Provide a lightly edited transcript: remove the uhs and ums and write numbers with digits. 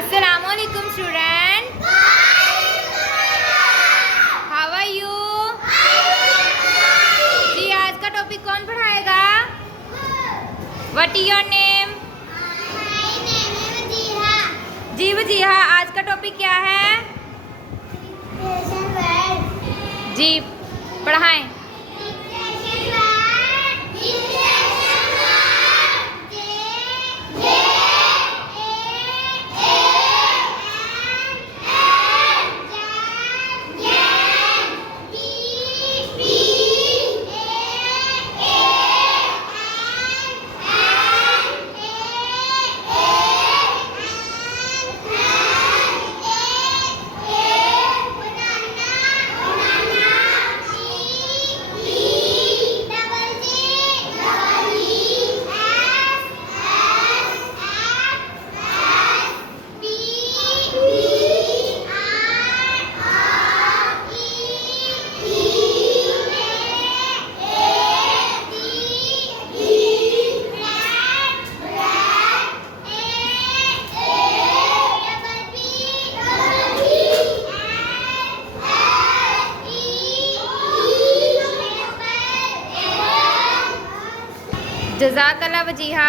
Assalamualaikum student. How are you? जी आज का topic कौन पढ़ाएगा? What is your name? जी वजीहा, आज का टॉपिक क्या है? जी पढ़ाएं। जज़ाकल्लाह वजीहा।